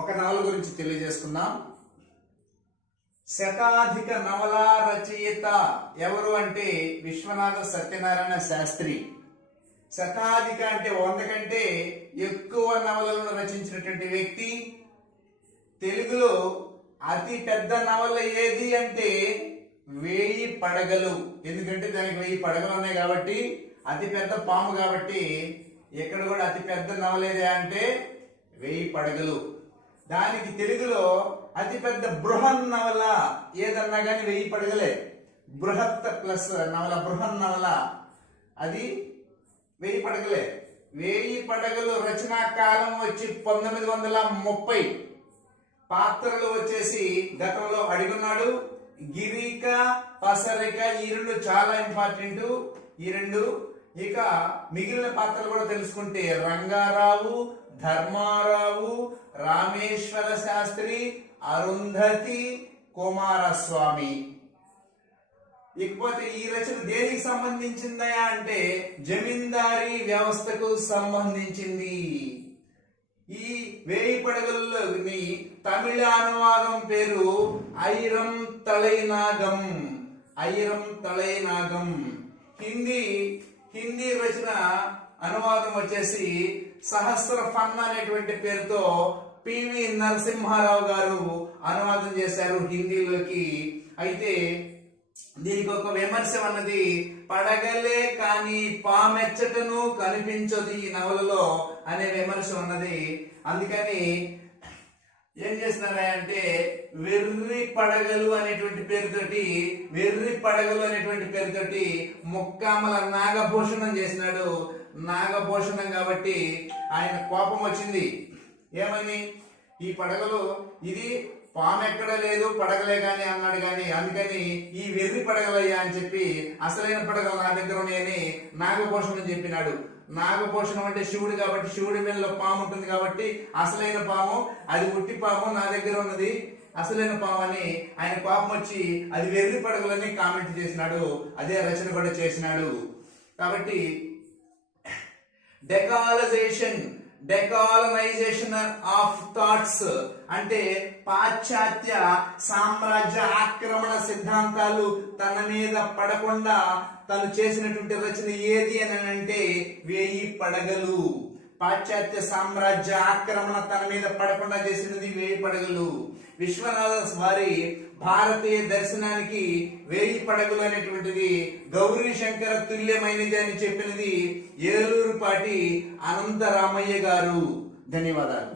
ఒక నవల గురించి తెలియజేసుకుందాం. శతాధిక నవల రచయిత ఎవరు అంటే విశ్వనాథ సత్యనారాయణ శాస్త్రి. శతాధిక అంటే 100 కంటే ఎక్కువ నవలను రచించినటువంటి వ్యక్తి. తెలుగులో అతి పెద్ద నవల ఏది అంటే 1000 పడగలు. ఎందుకంటే దానికి 1000 పడగలు ఉన్నాయి కాబట్టి, అతి పెద్ద పాము కాబట్టి ఇక్కడ కూడా అతి పెద్ద నవల ఏది అంటే 1000 పడగలు. దానికి తెలుగులో అతి పెద్ద బృహన్ నవల ఏదన్నా కానీ 1000 పడగలే. బృహత్ ప్లస్ నవల, బృహన్ నవల అది 1000 పడగలే. 1000 పడగలు రచనా కాలం వచ్చి 1930. పాత్రలు వచ్చేసి గతంలో అడిగున్నాడు. గిరిక, పసరిక ఈ రెండు చాలా ఇంపార్టెంట్. ఈ రెండు. ఇక మిగిలిన పాత్రలు కూడా తెలుసుకుంటే రంగారావు, ధర్మారావు, రామేశ్వర శాస్త్రి, అరుంధతి, కుమారస్వామి. ఇకపోతే ఈ రచన దేనికి సంబంధించిందయా అంటే జమీందారీ వ్యవస్థకు సంబంధించింది. ఈ 1000 పడగల్లోని తమిళ అనువాదం పేరు ఐరం తలైనాగం. ఐరం తలైనాగం. హిందీ రచన అనువాదం వచ్చేసి సహస్ర ఫన్ అనేటువంటి పేరుతో పివి నరసింహారావు గారు అనువాదం చేశారు హిందీలోకి. అయితే దీనికి ఒక విమర్శ అన్నది, పడగలే కానీ పామెచ్చటను కనిపించదు ఈ నవలలో అనే విమర్శ ఉన్నది. అందుకని ఏం చేస్తున్నారా అంటే వెర్రి పడగలు అనేటువంటి పేరుతోటి ముక్కామల నాగభూషణం చేసినాడు. నాగభూషణం కాబట్టి ఆయన కోపం వచ్చింది. ఏమని, ఈ పడగలు ఇది పాము ఎక్కడ లేదు, పడగలే గాని అన్నాడు. గాని అందుకని ఈ వెర్రి పడగలయ్యా అని చెప్పి అసలైన పడగలు నా దగ్గర ఉన్నాయని నాగభూషణం చెప్పినాడు. నాగభూషణం అంటే శివుడు కాబట్టి, శివుడి మీద పాము ఉంటుంది కాబట్టి అసలైన పాము అది ఉట్టి పాము, నా దగ్గర ఉన్నది అసలైన పాము అని ఆయన కోపం వచ్చి అది వెర్రి పడగలని కామెంట్ చేసినాడు. అదే రచన కూడా చేసినాడు. కాబట్టి డెకాలనైజేషన్ ఆఫ్ థాట్స్ అంటే పాశ్చాత్య సామ్రాజ్య ఆక్రమణ సిద్ధాంతాలు తన మీద పడకుండా తను చేసినటువంటి రచన ఏది అని అంటే 1000 పడగలు. పాశ్చాత్య సామ్రాజ్య ఆక్రమణ తన మీద పడకుండా చేసినది 1000 పడగలు. విశ్వనాథ వారి భారతీయ దర్శనానికి 1000 పడగలు అనేటువంటిది గౌరీ శంకర తుల్యమైనది అని చెప్పినది ఏలూరుపాటి అనంతరామయ్య గారు. ధన్యవాదాలు.